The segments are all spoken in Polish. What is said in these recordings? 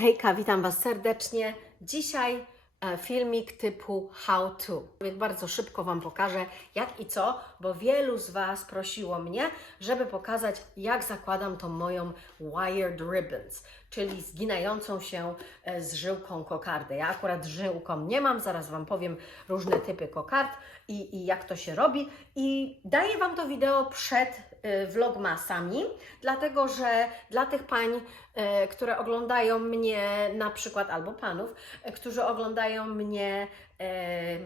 Hejka, witam Was serdecznie. Dzisiaj e, filmik typu how to. Bardzo szybko Wam pokażę jak i co, bo wielu z Was prosiło mnie, żeby pokazać jak zakładam tą moją wired ribbons, czyli zginającą się e, z żyłką kokardę. Ja akurat żyłką nie mam, zaraz Wam powiem różne typy kokard i, i jak to się robi. I daję Wam to wideo przed y, vlogmasami, dlatego że dla tych pań, y, które oglądają mnie na przykład, albo panów, którzy oglądają mnie e,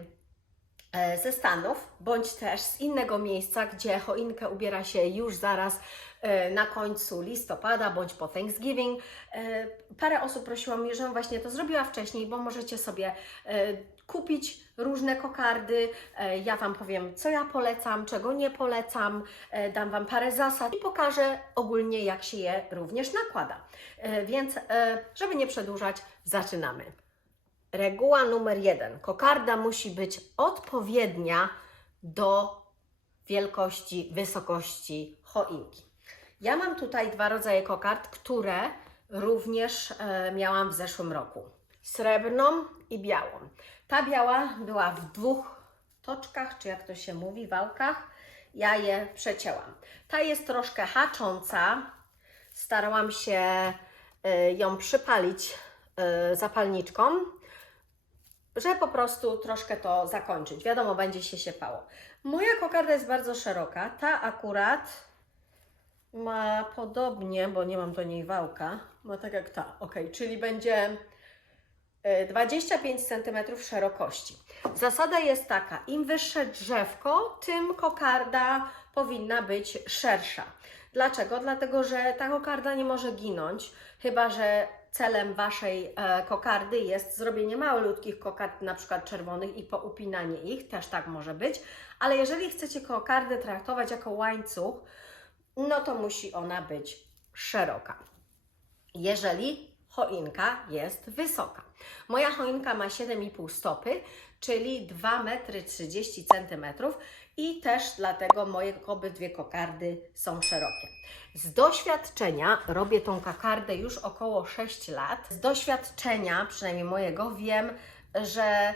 ze Stanów, bądź też z innego miejsca, gdzie choinkę ubiera się już zaraz e, na końcu listopada, bądź po Thanksgiving. E, Parę osób prosiło mnie, żebym właśnie to zrobiła wcześniej, bo możecie sobie e, kupić różne kokardy. E, Ja Wam powiem, co ja polecam, czego nie polecam, e, dam Wam parę zasad i pokażę ogólnie, jak się je również nakłada. E, Więc, e, żeby nie przedłużać, zaczynamy. Reguła numer jeden. Kokarda musi być odpowiednia do wielkości, wysokości choinki. Ja mam tutaj dwa rodzaje kokard, które również e, miałam w zeszłym roku. Srebrną i białą. Ta biała była w dwóch toczkach, czy jak to się mówi, wałkach. Ja je przecięłam. Ta jest troszkę hacząca. Starałam się e, ją przypalić e, zapalniczką, żeby po prostu troszkę to zakończyć. Wiadomo, będzie się siepało. Moja kokarda jest bardzo szeroka. Ta akurat ma podobnie, bo nie mam do niej wałka, ma tak jak ta, ok, czyli będzie e, 25 cm szerokości. Zasada jest taka, im wyższe drzewko, tym kokarda powinna być szersza. Dlaczego? Dlatego, że ta kokarda nie może ginąć, chyba że celem Waszej e, kokardy jest zrobienie malutkich kokard, na przykład czerwonych i poupinanie ich, też tak może być, ale jeżeli chcecie kokardę traktować jako łańcuch, no to musi ona być szeroka. Jeżeli choinka jest wysoka. Moja choinka ma 7,5 stopy, czyli 2 metry 30 cm i też dlatego moje obydwie kokardy są szerokie. Z doświadczenia robię tą kokardę już około 6 lat. Z doświadczenia, przynajmniej mojego, wiem, że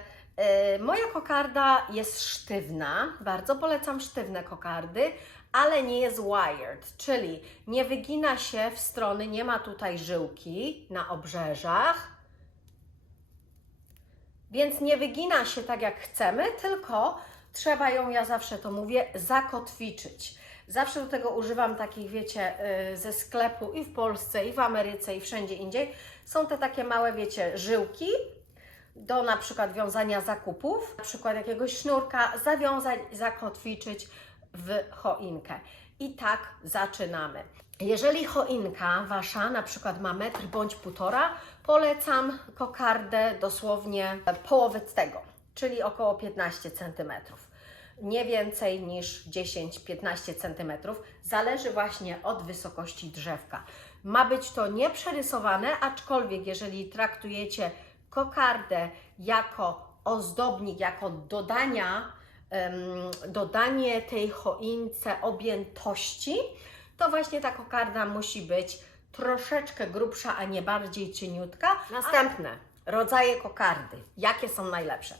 y, moja kokarda jest sztywna. Bardzo polecam sztywne kokardy, ale nie jest wired, czyli nie wygina się w strony, nie ma tutaj żyłki na obrzeżach, więc nie wygina się tak jak chcemy, tylko trzeba ją, ja zawsze to mówię, zakotwiczyć. Zawsze do tego używam takich, wiecie, y, ze sklepu i w Polsce, i w Ameryce, i wszędzie indziej. Są te takie małe, wiecie, żyłki do na przykład wiązania zakupów, na przykład jakiegoś sznurka, zawiązać, zakotwiczyć w choinkę. I tak zaczynamy. Jeżeli choinka wasza na przykład ma metr bądź półtora, polecam kokardę dosłownie połowy tego, czyli około 15 cm. Nie więcej niż 10-15 cm. Zależy właśnie od wysokości drzewka. Ma być to nieprzerysowane, aczkolwiek jeżeli traktujecie kokardę jako ozdobnik, jako dodania dodanie tej choince objętości, to właśnie ta kokarda musi być troszeczkę grubsza, a nie bardziej cieniutka. Następne rodzaje kokardy. Jakie są najlepsze?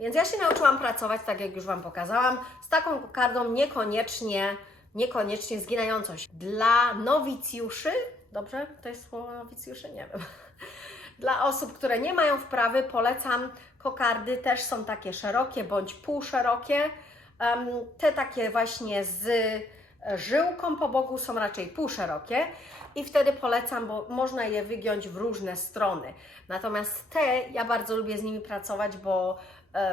Więc ja się nauczyłam pracować, tak jak już Wam pokazałam, z taką kokardą niekoniecznie, niekoniecznie zginającą się. Dla nowicjuszy, dobrze? To jest słowo nowicjuszy? Nie wiem. Dla osób, które nie mają wprawy, polecam kokardy, też są takie szerokie bądź półszerokie. Te takie właśnie z żyłką po boku są raczej półszerokie i wtedy polecam, bo można je wygiąć w różne strony. Natomiast te, ja bardzo lubię z nimi pracować, bo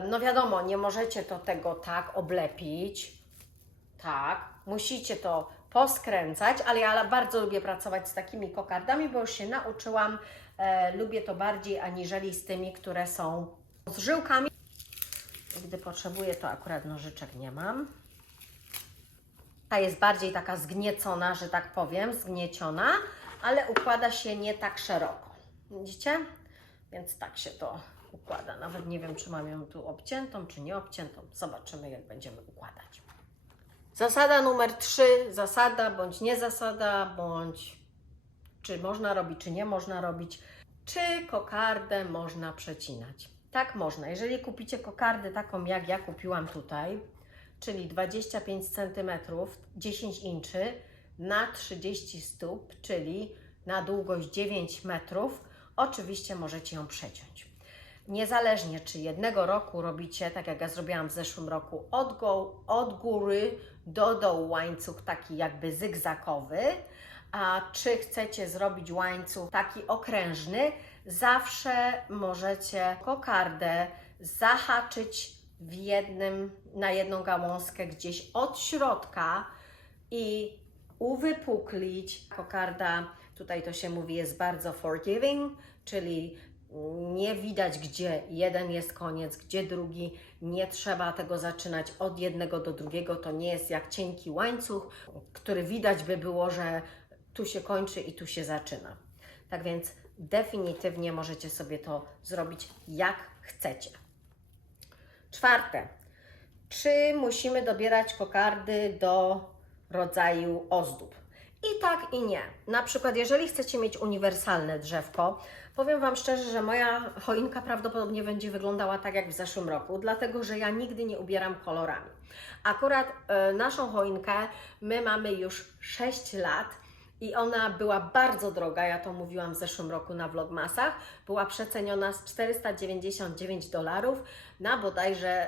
no wiadomo, nie możecie to tego tak oblepić, tak, musicie to poskręcać, ale ja bardzo lubię pracować z takimi kokardami, bo już się nauczyłam. E, lubię to bardziej aniżeli z tymi, które są z żyłkami. Gdy potrzebuję, to akurat nożyczek nie mam. Ta jest bardziej taka zgniecona, że tak powiem, zgnieciona, ale układa się nie tak szeroko. Widzicie? Więc tak się to układa. Nawet nie wiem, czy mam ją tu obciętą, czy nie obciętą. Zobaczymy, jak będziemy układać. Zasada numer 3, zasada bądź nie zasada, bądź czy można robić, czy nie można robić. czy kokardę można przecinać. Tak można. Jeżeli kupicie kokardę taką jak ja kupiłam tutaj, czyli 25 cm, 10 inczy na 30 stóp, czyli na długość 9 metrów, oczywiście możecie ją przeciąć. Niezależnie czy jednego roku robicie, tak jak ja zrobiłam w zeszłym roku, od, go, od góry do dołu łańcuch taki jakby zygzakowy, a czy chcecie zrobić łańcuch taki okrężny, zawsze możecie kokardę zahaczyć w jednym, na jedną gałązkę gdzieś od środka i uwypuklić. Kokarda, tutaj to się mówi, jest bardzo forgiving, czyli nie widać, gdzie jeden jest koniec, gdzie drugi. Nie trzeba tego zaczynać od jednego do drugiego. To nie jest jak cienki łańcuch, który widać by było, że tu się kończy i tu się zaczyna. Tak więc definitywnie możecie sobie to zrobić jak chcecie. Czwarte. Czy musimy dobierać kokardy do rodzaju ozdób? I tak, i nie. Na przykład, jeżeli chcecie mieć uniwersalne drzewko, powiem Wam szczerze, że moja choinka prawdopodobnie będzie wyglądała tak jak w zeszłym roku, dlatego że ja nigdy nie ubieram kolorami. Akurat e, naszą choinkę my mamy już 6 lat i ona była bardzo droga, ja to mówiłam w zeszłym roku na Vlogmasach, była przeceniona z 499 dolarów na bodajże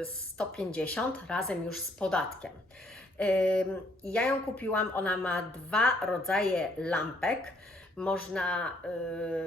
y, 150 razem już z podatkiem. Ym, Ja ją kupiłam, ona ma dwa rodzaje lampek. Można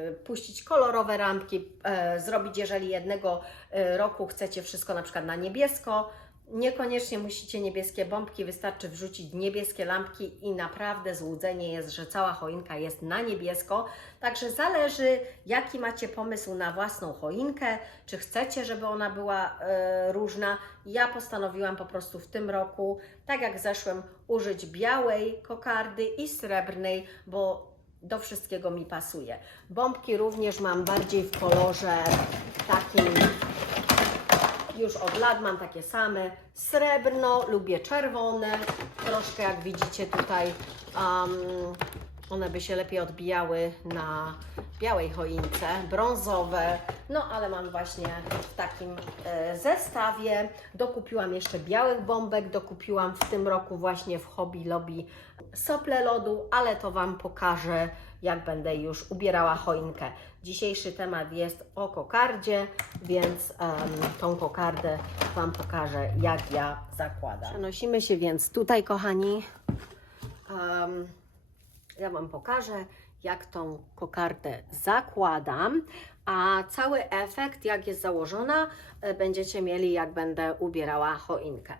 y, puścić kolorowe lampki, y, zrobić, jeżeli jednego y, roku chcecie wszystko na przykład na niebiesko. Niekoniecznie musicie niebieskie bombki, wystarczy wrzucić niebieskie lampki i naprawdę złudzenie jest, że cała choinka jest na niebiesko. Także zależy, jaki macie pomysł na własną choinkę, czy chcecie, żeby ona była e, różna. Ja postanowiłam po prostu w tym roku, tak jak w zeszłym, użyć białej kokardy i srebrnej, bo do wszystkiego mi pasuje. Bombki również mam bardziej w kolorze takim już od lat mam takie same. Srebrno, lubię czerwone. Troszkę jak widzicie tutaj, um, one by się lepiej odbijały na białej choince. Brązowe, no ale mam właśnie w takim e, zestawie. Dokupiłam jeszcze białych bombek, dokupiłam w tym roku właśnie w Hobby Lobby sople lodu, ale to Wam pokażę jak będę już ubierała choinkę. Dzisiejszy temat jest o kokardzie, więc um, tą kokardę Wam pokażę, jak ja zakładam. Przenosimy się więc tutaj, kochani. Um, ja Wam pokażę, jak tą kokardę zakładam, a cały efekt, jak jest założona, e, będziecie mieli, jak będę ubierała choinkę.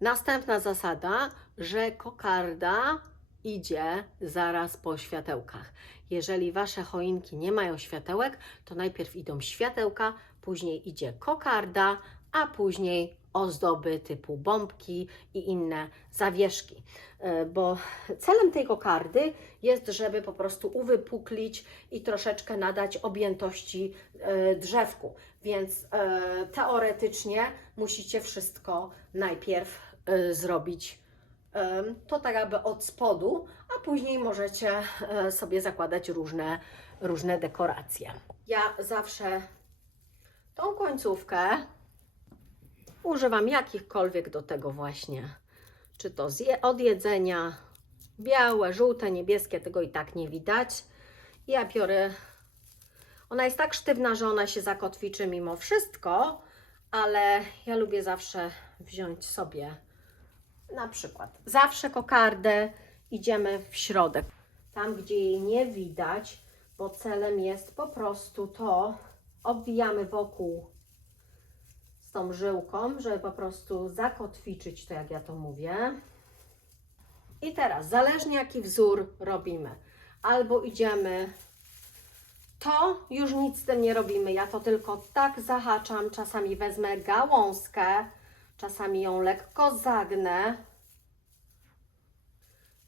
Następna zasada, że kokarda idzie zaraz po światełkach. Jeżeli Wasze choinki nie mają światełek, to najpierw idą światełka, później idzie kokarda, a później ozdoby typu bombki i inne zawieszki. E, Bo celem tej kokardy jest, żeby po prostu uwypuklić i troszeczkę nadać objętości e, drzewku. Więc e, teoretycznie musicie wszystko najpierw zrobić to tak jakby od spodu, a później możecie sobie zakładać różne, różne dekoracje. Ja zawsze tą końcówkę używam jakichkolwiek do tego właśnie, czy to z je, od jedzenia, białe, żółte, niebieskie, tego i tak nie widać. Ja biorę, ona jest tak sztywna, że ona się zakotwiczy mimo wszystko, ale ja lubię zawsze wziąć sobie na przykład. Zawsze kokardę idziemy w środek, tam gdzie jej nie widać, bo celem jest po prostu to, obwijamy wokół tą żyłką, żeby po prostu zakotwiczyć to, jak ja to mówię. I teraz, zależnie jaki wzór robimy, albo idziemy to już nic z tym nie robimy. Ja to tylko tak zahaczam. Czasami wezmę gałązkę, czasami ją lekko zagnę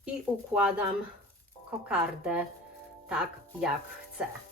i układam kokardę tak jak chcę.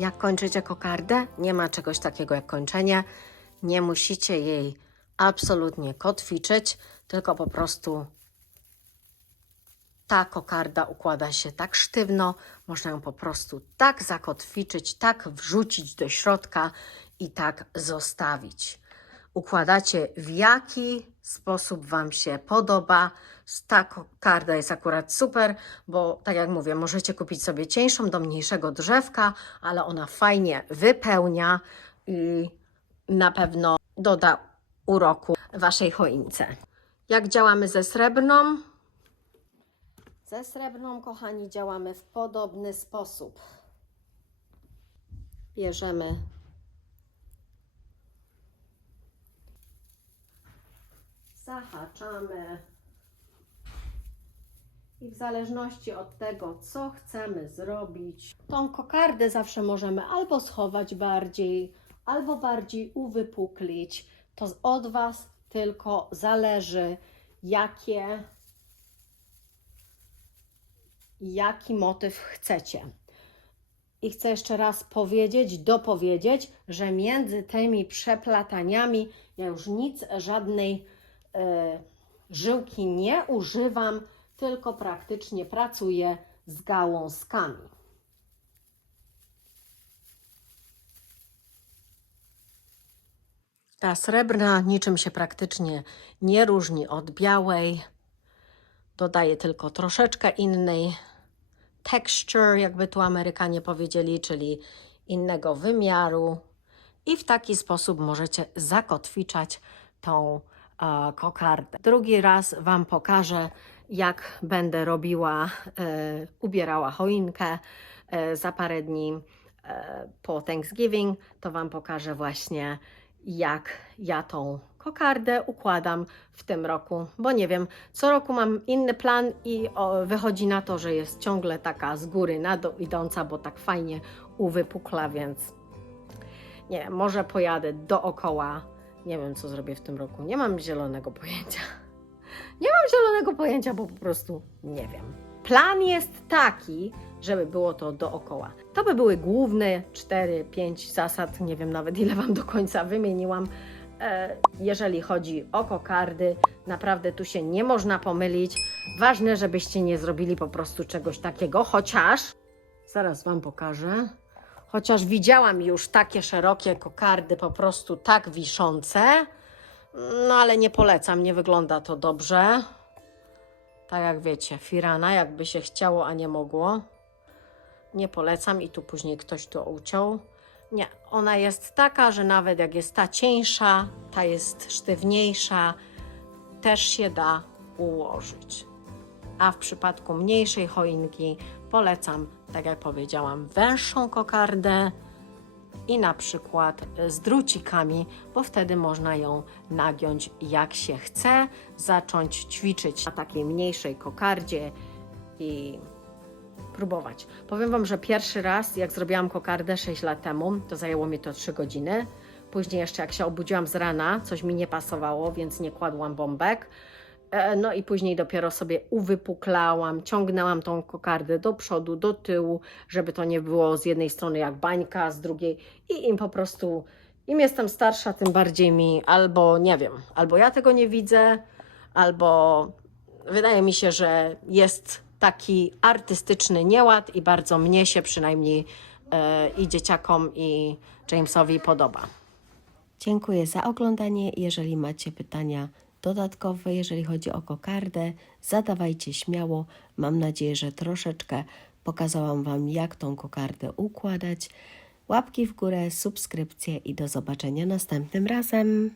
Jak kończycie kokardę? Nie ma czegoś takiego jak kończenie. Nie musicie jej absolutnie kotwiczyć, tylko po prostu ta kokarda układa się tak sztywno, można ją po prostu tak zakotwiczyć, tak wrzucić do środka i tak zostawić. Układacie w jaki sposób Wam się podoba. Ta kokarda jest akurat super, bo tak jak mówię, możecie kupić sobie cieńszą do mniejszego drzewka, ale ona fajnie wypełnia i na pewno doda uroku Waszej choince. Jak działamy ze srebrną? Ze srebrną, kochani, działamy w podobny sposób. Bierzemy zahaczamy i w zależności od tego, co chcemy zrobić, tą kokardę zawsze możemy albo schować bardziej, albo bardziej uwypuklić. To od Was tylko zależy, jakie jaki motyw chcecie. I chcę jeszcze raz powiedzieć, dopowiedzieć, że między tymi przeplataniami ja już nic, żadnej żyłki nie używam, tylko praktycznie pracuję z gałązkami. Ta srebrna niczym się praktycznie nie różni od białej. Dodaję tylko troszeczkę innej texture, jakby tu Amerykanie powiedzieli, czyli innego wymiaru. I w taki sposób możecie zakotwiczać tą e, kokardę. Drugi raz Wam pokażę, jak będę robiła, e, ubierała choinkę e, za parę dni e, po Thanksgiving. To Wam pokażę właśnie, jak ja tą kokardę układam w tym roku, bo nie wiem, co roku mam inny plan i wychodzi na to, że jest ciągle taka z góry na dół idąca, bo tak fajnie uwypukla, więc nie może pojadę dookoła. Nie wiem, co zrobię w tym roku. Nie mam zielonego pojęcia. Nie mam zielonego pojęcia, bo po prostu nie wiem. Plan jest taki, żeby było to dookoła. To by były główne 4-5 zasad, nie wiem nawet ile Wam do końca wymieniłam. E, Jeżeli chodzi o kokardy, naprawdę tu się nie można pomylić. Ważne, żebyście nie zrobili po prostu czegoś takiego, chociaż zaraz Wam pokażę. Chociaż widziałam już takie szerokie kokardy, po prostu tak wiszące, no ale nie polecam, nie wygląda to dobrze. Tak jak wiecie, firana, jakby się chciało, a nie mogło. Nie polecam i tu później ktoś to uciął. Nie, ona jest taka, że nawet jak jest ta cieńsza, ta jest sztywniejsza, też się da ułożyć. A w przypadku mniejszej choinki polecam, tak jak powiedziałam, węższą kokardę i na przykład z drucikami, bo wtedy można ją nagiąć jak się chce, zacząć ćwiczyć na takiej mniejszej kokardzie i próbować. Powiem Wam, że pierwszy raz, jak zrobiłam kokardę 6 lat temu, to zajęło mi to 3 godziny. Później jeszcze jak się obudziłam z rana, coś mi nie pasowało, więc nie kładłam bombek. E, No i później dopiero sobie uwypuklałam, ciągnęłam tą kokardę do przodu, do tyłu, żeby to nie było z jednej strony jak bańka, z drugiej i im po prostu, im jestem starsza, tym bardziej mi albo nie wiem, albo ja tego nie widzę, albo wydaje mi się, że jest taki artystyczny nieład i bardzo mnie się przynajmniej e, i dzieciakom i Jamesowi podoba. Dziękuję za oglądanie. Jeżeli macie pytania dodatkowe, jeżeli chodzi o kokardę, zadawajcie śmiało. Mam nadzieję, że troszeczkę pokazałam Wam, jak tą kokardę układać. Łapki w górę, subskrypcje i do zobaczenia następnym razem.